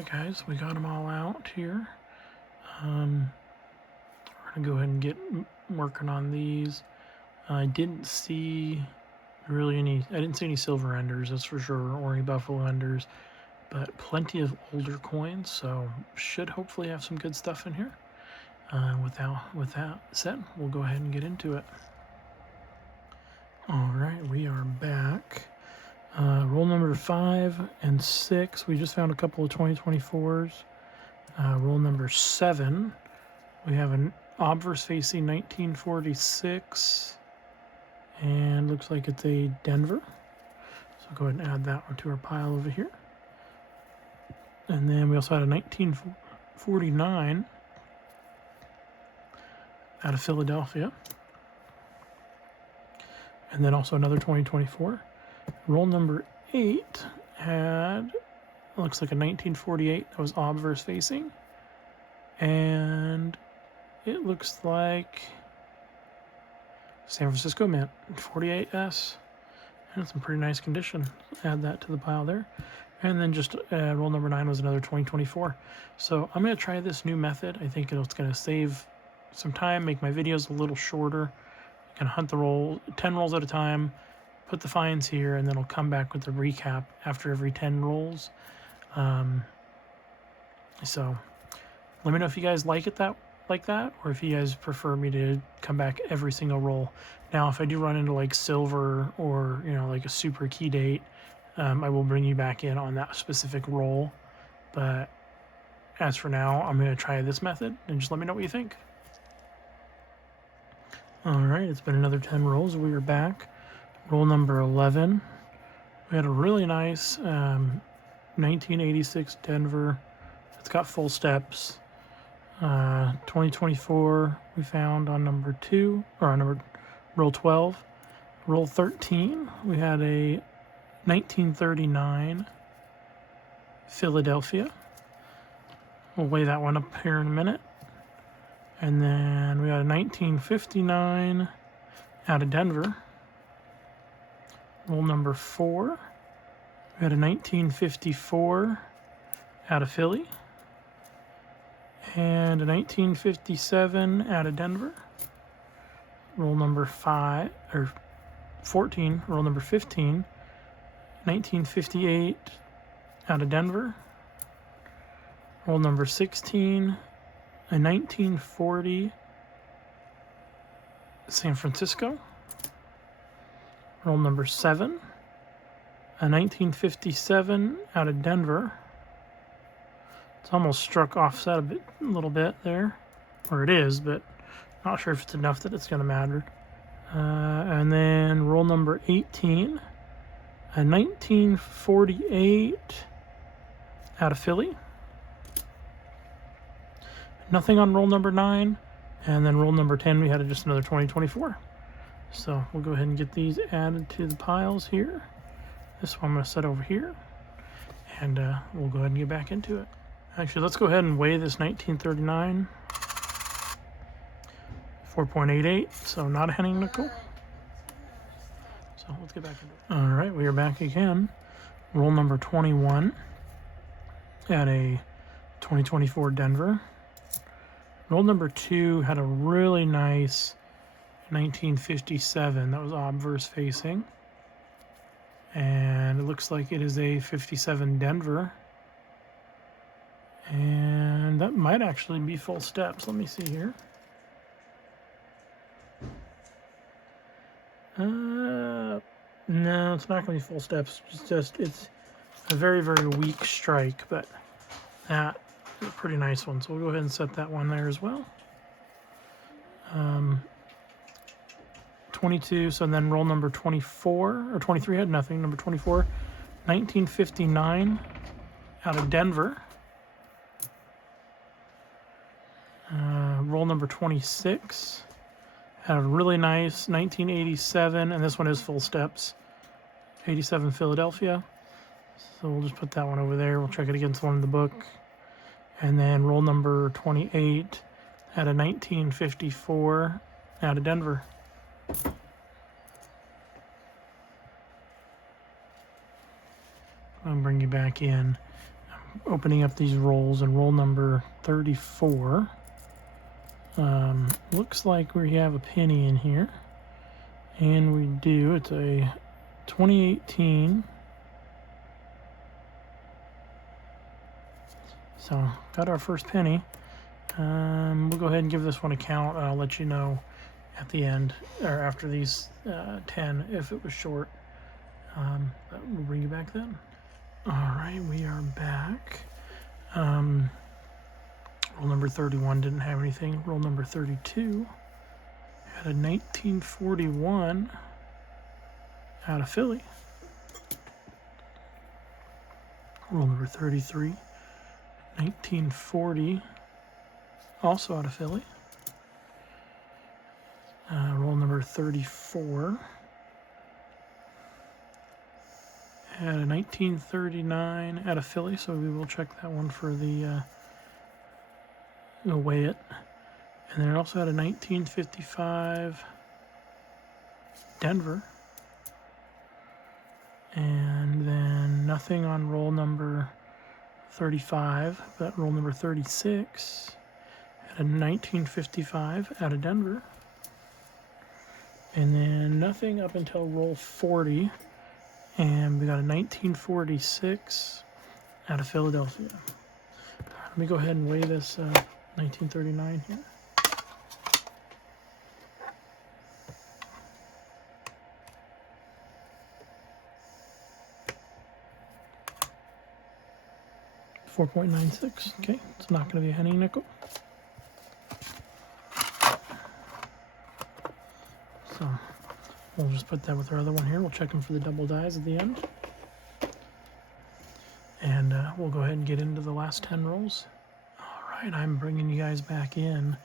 Alright guys, we got them all out here. We're gonna go ahead and get working on these. I didn't see any silver enders, that's for sure, or any buffalo enders, but plenty of older coins, so should hopefully have some good stuff in here. With that said, we'll go ahead and get into it. Alright, we are back. Roll number 5 and 6, we just found a couple of 2024s. Roll number 7, we have an obverse facing 1946, and looks like it's a Denver. So go ahead and add that one to our pile over here. And then we also had a 1949 out of Philadelphia. And then also another 2024. Roll number 8 had, looks like a 1948 that was obverse facing. And it looks like San Francisco Mint 48S. And it's in pretty nice condition. Add that to the pile there. And then just roll number 9 was another 2024. So I'm going to try this new method. I think it's going to save some time, make my videos a little shorter. I can hunt the roll 10 rolls at a time, put the finds here, and then I'll come back with a recap after every 10 rolls. So let me know if you guys like it like that, or if you guys prefer me to come back every single roll. Now, if I do run into like silver or like a super key date, I will bring you back in on that specific roll. But as for now, I'm going to try this method and just let me know what you think. All right, it's been another 10 rolls. We are back. Roll number 11. We had a really nice 1986 Denver. It's got full steps. 2024 we found on number 2, or on roll 12. Roll 13, we had a 1939 Philadelphia. We'll weigh that one up here in a minute. And then we got a 1959 out of Denver. Roll number 4. We had a 1954 out of Philly. And a 1957 out of Denver. Roll number 5, or 14, roll number 15. 1958 out of Denver. Roll number 16. A 1940 San Francisco. Roll number 7. A 1957 out of Denver. It's almost struck offset a little bit there, or it is, but not sure if it's enough that it's going to matter. And then roll number 18. A 1948 out of Philly. Nothing on roll number 9, and then roll number 10 we had just another 2024. So we'll go ahead and get these added to the piles here. This one I'm going to set over here, and we'll go ahead and get back into it. Actually, let's go ahead and weigh this 1939. 4.88, so not a Henning nickel. So let's get back into it. All right, we are back again. Roll number 21 at a 2024 Denver. Roll number 2 had a really nice 1957 that was obverse facing. And it looks like it is a 57 Denver. And that might actually be full steps. Let me see here. No, it's not going to be full steps. It's a very, very weak strike, but that a pretty nice one, so we'll go ahead and set that one there as well. 22, so then roll number 24, or 23 had nothing. Number 24, 1959 out of Denver. Roll number 26 had a really nice 1987, and this one is full steps, 87 Philadelphia. So we'll just put that one over there. We'll check it against one in the book. And then roll number 28 had a 1954 out of Denver. I'm going to bring you back in. I'm opening up these rolls, and roll number 34. Looks like we have a penny in here. And we do. It's a 2018. So, got our first penny. We'll go ahead and give this one a count. I'll let you know at the end, or after these 10, if it was short. But we'll bring you back then. Alright, we are back. Roll number 31 didn't have anything. Roll number 32 had a 1941 out of Philly. Roll number 33, 1940, also out of Philly. Roll number 34 had a 1939 out of Philly, so we will check that one for the weigh it. And then it also had a 1955 Denver. And then nothing on roll number 35, but roll number 36 had a 1955 out of Denver. And then nothing up until roll 40, and we got a 1946 out of Philadelphia. Let me go ahead and weigh this 1939 here. $4.96. Okay, it's not going to be a penny nickel. So we'll just put that with our other one here. We'll check them for the double dies at the end. And we'll go ahead and get into the last 10 rolls. All right, I'm bringing you guys back in.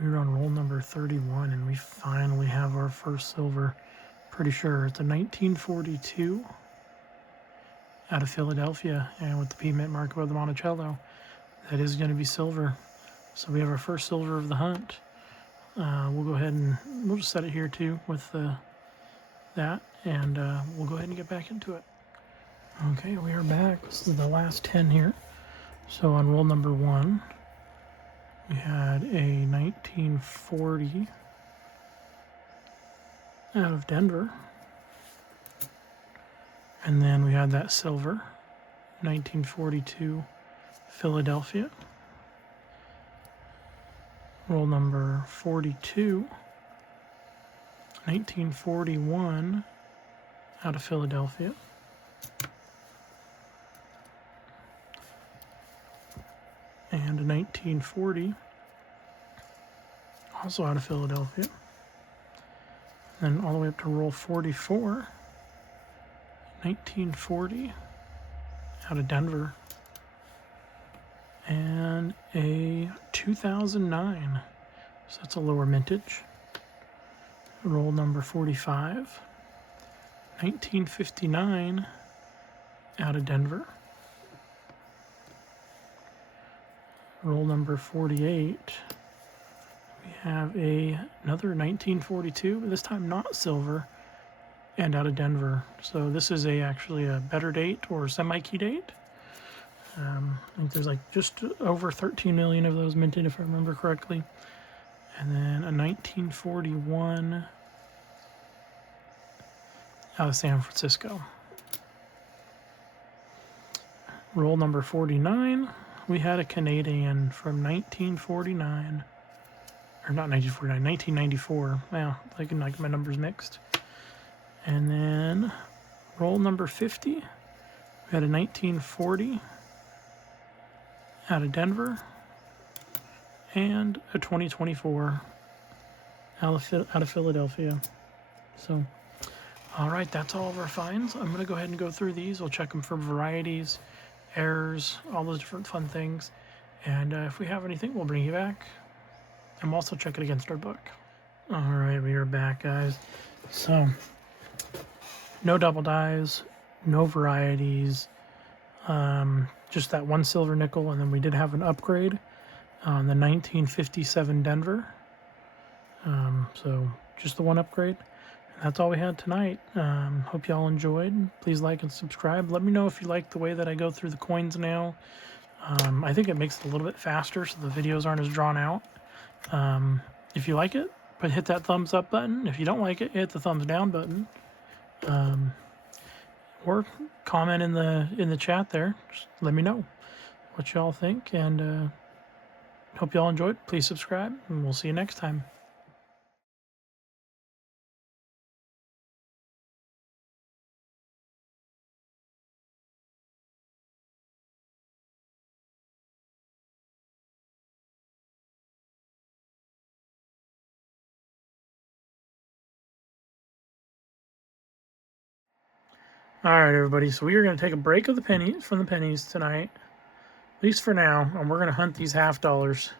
We were on roll number 31, and we finally have our first silver. Pretty sure it's a 1942 out of Philadelphia, and with the P mint mark above the Monticello. That is going to be silver. So we have our first silver of the hunt. We'll go ahead and we'll just set it here too with that, and we'll go ahead and get back into it. Okay, we are back. This is the last 10 here. So on roll number 1, we had a 1940 out of Denver. And then we had that silver, 1942 Philadelphia. Roll number 42, 1941 out of Philadelphia. And a 1940, also out of Philadelphia. Then all the way up to roll 44, 1940 out of Denver. And a 2009, so that's a lower mintage. Roll number 45, 1959 out of Denver. Roll number 48, we have another 1942, but this time not silver, and out of Denver. So this is actually a better date or semi-key date. I think there's like just over 13 million of those minted, if I remember correctly. And then a 1941 out of San Francisco. Roll number 49, we had a Canadian from 1949, or not 1949, 1994. Well, I can like my numbers mixed. And then roll number 50, we had a 1940 out of Denver, and a 2024 out of Philadelphia. So, all right, that's all of our finds. I'm going to go ahead and go through these. We'll check them for varieties, errors, all those different fun things. And if we have anything, we'll bring you back. And we'll also check it against our book. All right, we are back, guys. So, no double dies, no varieties, just that one silver nickel, and then we did have an upgrade on the 1957 Denver. So just the one upgrade. That's all we had tonight. Hope y'all enjoyed. Please like and subscribe. Let me know if you like the way that I go through the coins now. I think it makes it a little bit faster so the videos aren't as drawn out. If you like it, hit that thumbs up button. If you don't like it, hit the thumbs down button. Or comment in the chat there. Just let me know what y'all think, and hope y'all enjoyed. Please subscribe, and we'll see you next time. All right, everybody. So we are going to take a break of the pennies from the pennies tonight, at least for now, and we're going to hunt these half dollars.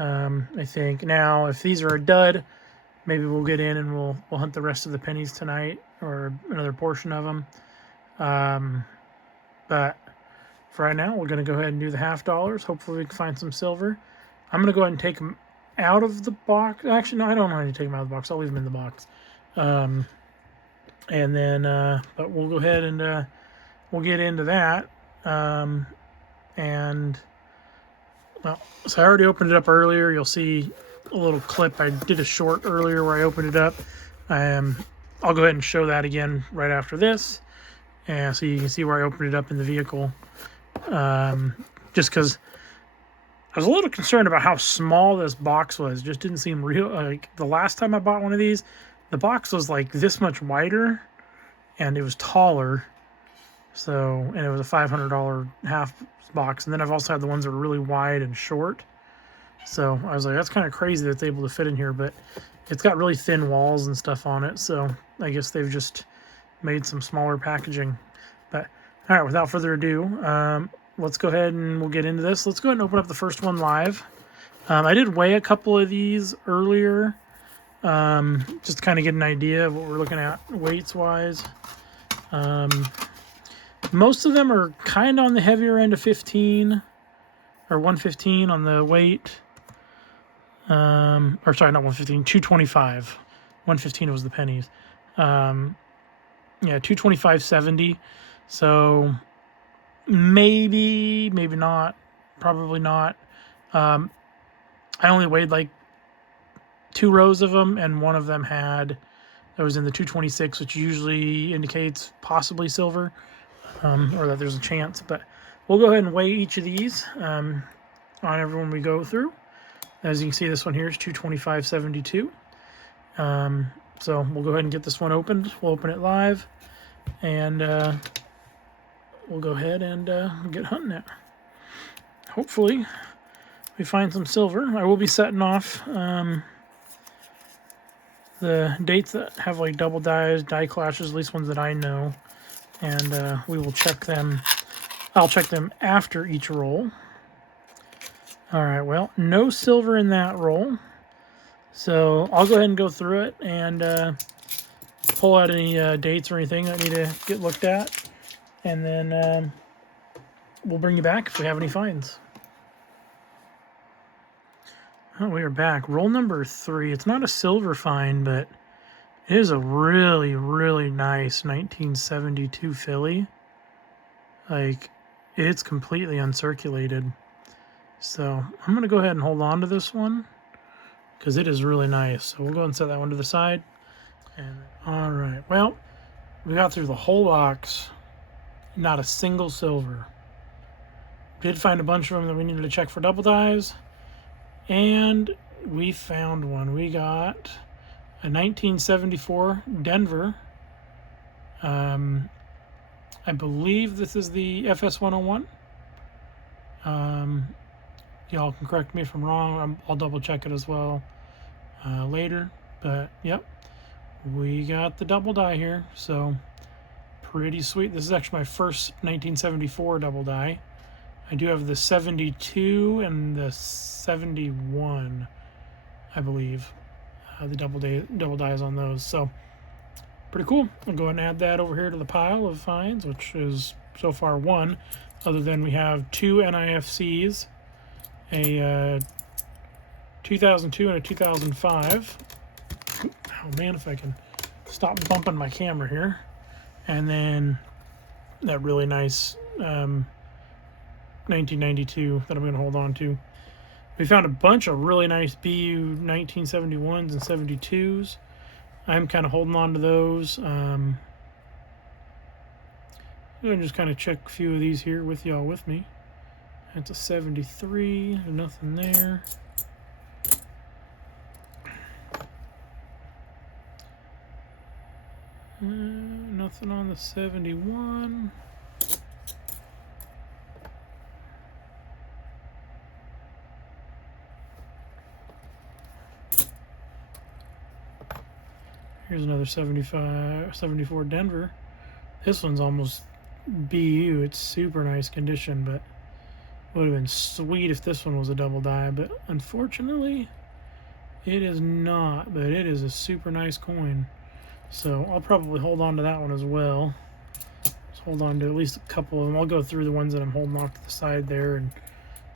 I think now, if these are a dud, maybe we'll get in and we'll hunt the rest of the pennies tonight, or another portion of them. But for right now, we're going to go ahead and do the half dollars. Hopefully, we can find some silver. I'm going to go ahead and take them out of the box. Actually, no, I don't want to take them out of the box. I'll leave them in the box. And then, but we'll go ahead and we'll get into that. And, well, so I already opened it up earlier. You'll see a little clip. I did a short earlier where I opened it up. I'll go ahead and show that again right after this. And so you can see where I opened it up in the vehicle. Just because I was a little concerned about how small this box was. It just didn't seem real. Like the last time I bought one of these, the box was like this much wider and it was taller. So, and it was a $500 half box. And then I've also had the ones that were really wide and short. So I was like, that's kind of crazy that it's able to fit in here, but it's got really thin walls and stuff on it. So I guess they've just made some smaller packaging. But all right, without further ado, let's go ahead and we'll get into this. Let's go ahead and open up the first one live. I did weigh a couple of these earlier, just to kind of get an idea of what we're looking at weights wise. Most of them are kind of on the heavier end of 15 or 115 on the weight. Or sorry, not 115, 225. 115 was the pennies. Yeah, 225.70. So maybe not, probably not. I only weighed like 2 rows of them, and one of them had, that was in the 226, which usually indicates possibly silver, or that there's a chance. But we'll go ahead and weigh each of these on everyone we go through. As you can see, this one here is 225.72. So we'll go ahead and get this one opened. We'll open it live, and we'll go ahead and get hunting it. Hopefully we find some silver. I will be setting off the dates that have like double dies, die clashes, at least ones that I know, and we will check them. I'll check them after each roll. All right, well, no silver in that roll. So I'll go ahead and go through it and pull out any dates or anything that need to get looked at. And then we'll bring you back if we have any finds. Oh, we are back. Roll number 3. It's not a silver find, but it is a really, really nice 1972 Philly. Like, it's completely uncirculated. So I'm going to go ahead and hold on to this one because it is really nice. So we'll go and set that one to the side. And all right, well, we got through the whole box, not a single silver. Did find a bunch of them that we needed to check for double dies, and we found one. We got a 1974 Denver. I believe this is the FS101. Y'all can correct me if I'm wrong. I'll double check it as well later. But yep, we got the double die here, so pretty sweet. This is actually my first 1974 double die. I do have the 72 and the 71, I believe. The double dies on those, so pretty cool. I'll go ahead and add that over here to the pile of finds, which is so far 1. Other than we have 2 NIFCs, a 2002 and a 2005. Oh man, if I can stop bumping my camera here. And then that really nice 1992 that I'm going to hold on to. We found a bunch of really nice BU 1971s and 72s. I'm kind of holding on to those. I'm going to just kind of check a few of these here with y'all with me. That's a 73, nothing there. Nothing on the 71. Here's another 74 Denver. This one's almost BU. It's super nice condition, but would have been sweet if this one was a double die, but unfortunately it is not. But it is a super nice coin, so I'll probably hold on to that one as well. Just hold on to at least a couple of them. I'll go through the ones that I'm holding off to the side there and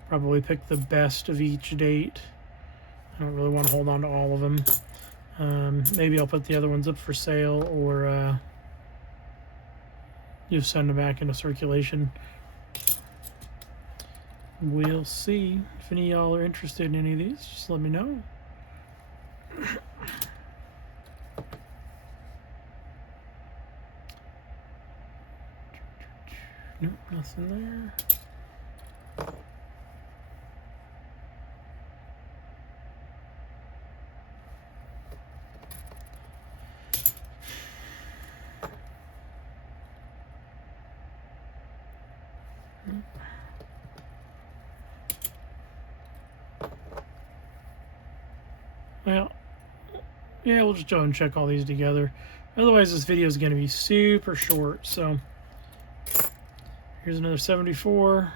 probably pick the best of each date. I don't really want to hold on to all of them. Maybe I'll put the other ones up for sale, or just send them back into circulation. We'll see. If any of y'all are interested in any of these, just let me know. Nope, nothing there. Well, yeah, we'll just go and check all these together. Otherwise, this video is going to be super short. So here's another 74.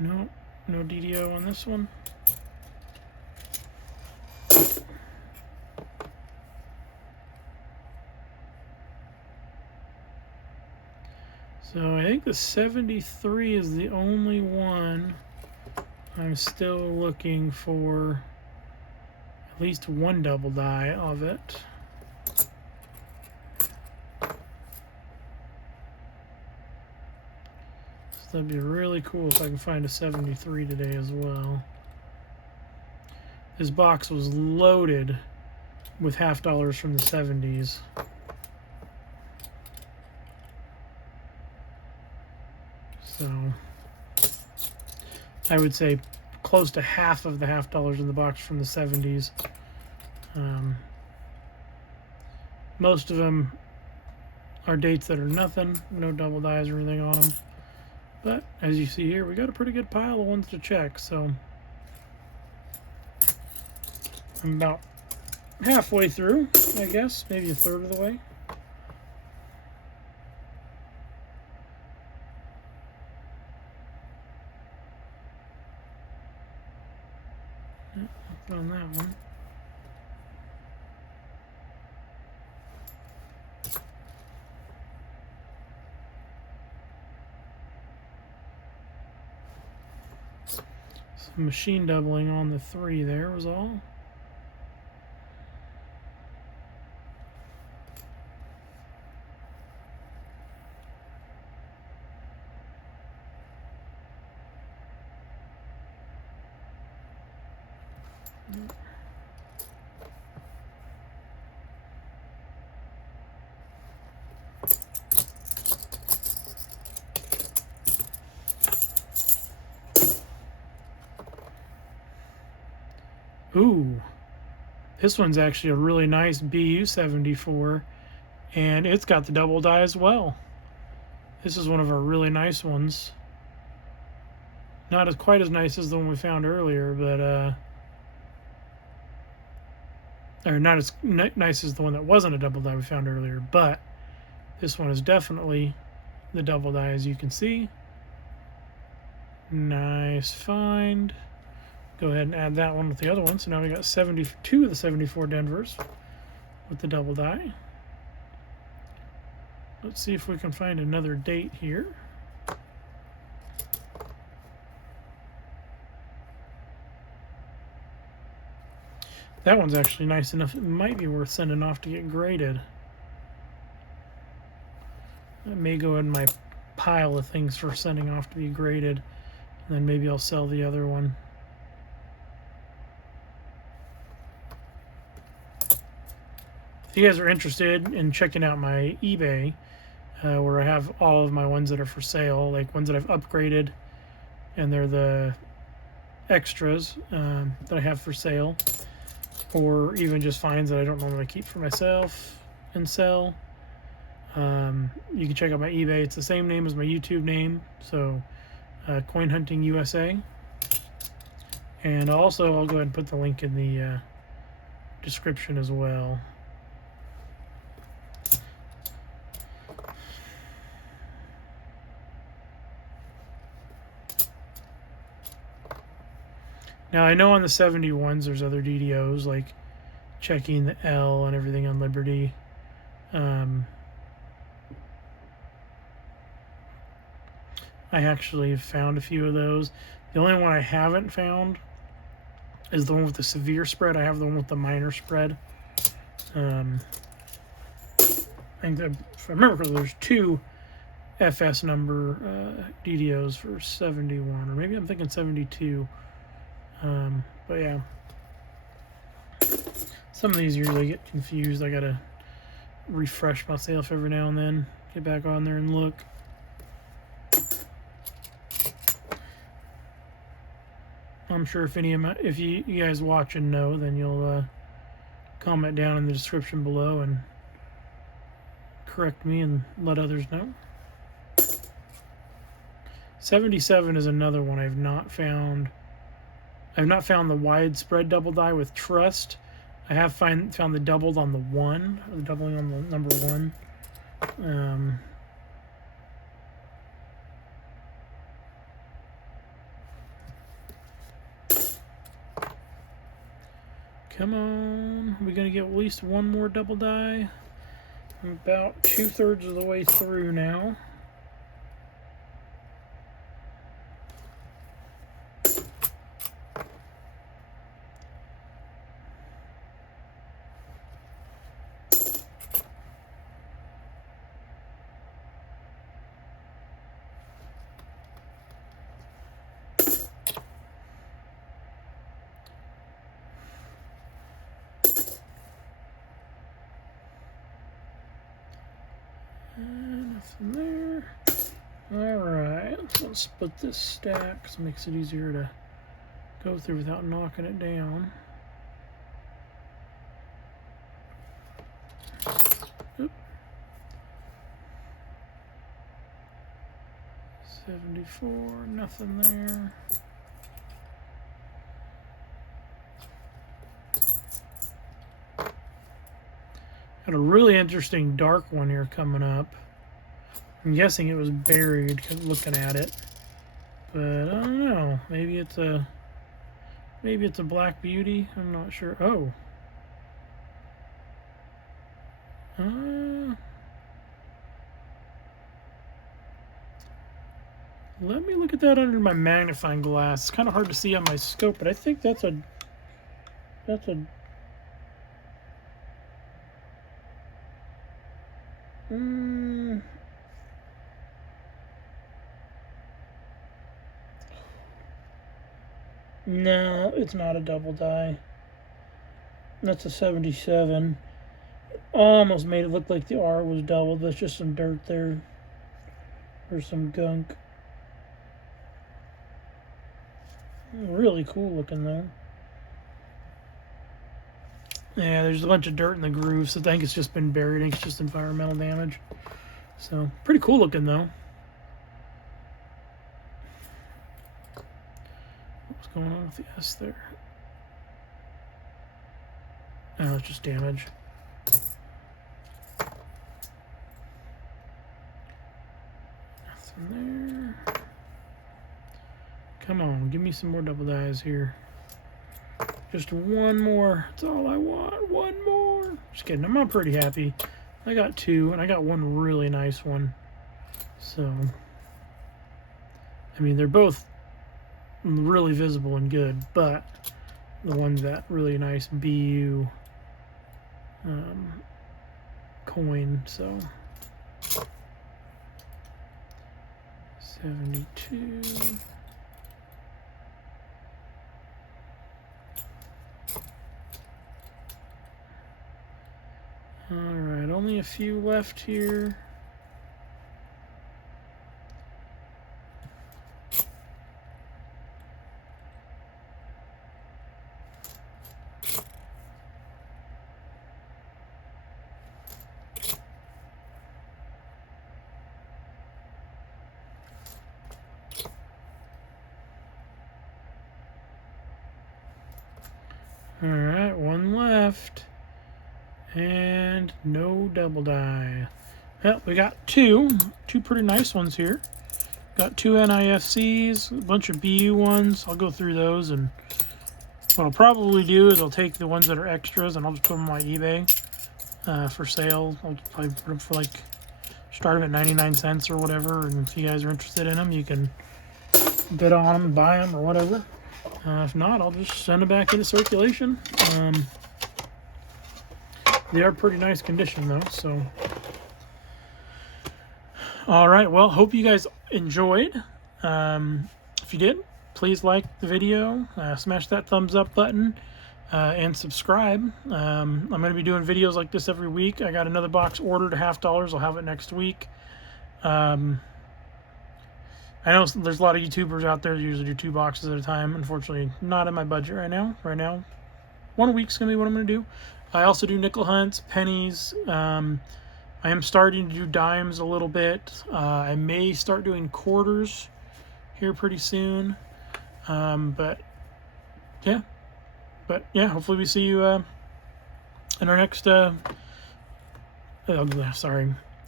No DDO on this one. So I think the 73 is the only one I'm still looking for at least one double die of it. So that'd be really cool if I can find a 73 today as well. This box was loaded with half dollars from the 70s. So I would say close to half of the half dollars in the box from the 70s. Most of them are dates that are nothing, no double dies or anything on them. But as you see here, we got a pretty good pile of ones to check. So I'm about halfway through, I guess, maybe a third of the way. On that one. Some machine doubling on the 3 there was all. Ooh, this one's actually a really nice BU 74, and it's got the double die as well. This is one of our really nice ones. Not as quite as nice as the one we found earlier, but or not as nice as the one that wasn't a double die we found earlier, but this one is definitely the double die, as you can see. Nice find. Go ahead and add that one with the other one. So now we got 72 of the 74 Denvers with the double die. Let's see if we can find another date here. That one's actually nice enough. It might be worth sending off to get graded. That may go in my pile of things for sending off to be graded. And then maybe I'll sell the other one. If you guys are interested in checking out my eBay, where I have all of my ones that are for sale, like ones that I've upgraded, and they're the extras that I have for sale, or even just finds that I don't normally keep for myself and sell. You can check out my eBay. It's the same name as my YouTube name, so Coin Hunting USA. And also, I'll go ahead and put the link in the description as well. Now, I know on the 71s there's other DDOs, like checking the L and everything on Liberty. I actually found a few of those. The only one I haven't found is the one with the severe spread. I have the one with the minor spread. I think that, if I remember correctly, there's 2 FS number DDOs for 71, or maybe I'm thinking 72. But yeah, some of these years I get confused. I gotta refresh myself every now and then, get back on there and look. I'm sure if if you guys watch and know, then you'll comment down in the description below and correct me and let others know. 77 is another one I've not found. I've not found the widespread double die with trust. I have found the doubled on the 1, or the doubling on the number 1. Come on, we're gonna get at least one more double die. I'm about 2/3 of the way through now. Nothing there. Alright, let's split this stack because it makes it easier to go through without knocking it down. Oop. 74, nothing there. Got a really interesting dark one here coming up. I'm guessing it was buried looking at it, but I don't know. Maybe it's a Black Beauty. I'm not sure. Oh. Let me look at that under my magnifying glass. It's kind of hard to see on my scope, but I think that's a no, it's not a double die. That's a 77. Almost made it look like the R was doubled. There's just some dirt there. Or some gunk. Really cool looking though. Yeah, there's a bunch of dirt in the grooves. So I think it's just been buried. I think it's just environmental damage. So, pretty cool looking though. What's going on with the S there? Oh, it's just damage. Nothing there. Come on, give me some more double dies here. Just one more. That's all I want. One more. Just kidding. I'm pretty happy. I got 2, and I got one really nice one. So, I mean, they're both really visible and good, but the one's that really nice BU coin. So 72. All right, only a few left here. All right, one left. And no double die. Well, we got two pretty nice ones here. Got two NIFCs, a bunch of BU ones. I'll go through those, and what I'll probably do is I'll take the ones that are extras and I'll just put them on my eBay for sale. I'll probably put them for like, start them at 99 cents or whatever, and if you guys are interested in them, you can bid on them and buy them or whatever. If not, I'll just send them back into circulation. They are pretty nice condition though, so. All right, well, hope you guys enjoyed. If you did, please like the video, smash that thumbs up button, and subscribe. I'm going to be doing videos like this every week. I got another box ordered, $50. I'll have it next week. I know there's a lot of YouTubers out there that usually do 2 boxes at a time. Unfortunately, not in my budget right now. Right now, 1 a week's going to be what I'm going to do. I also do nickel hunts, pennies. I am starting to do dimes a little bit. I may start doing quarters here pretty soon. But yeah, hopefully we see you in our next.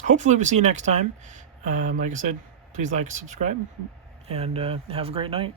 Hopefully we see you next time. Like I said, please like, subscribe, and have a great night.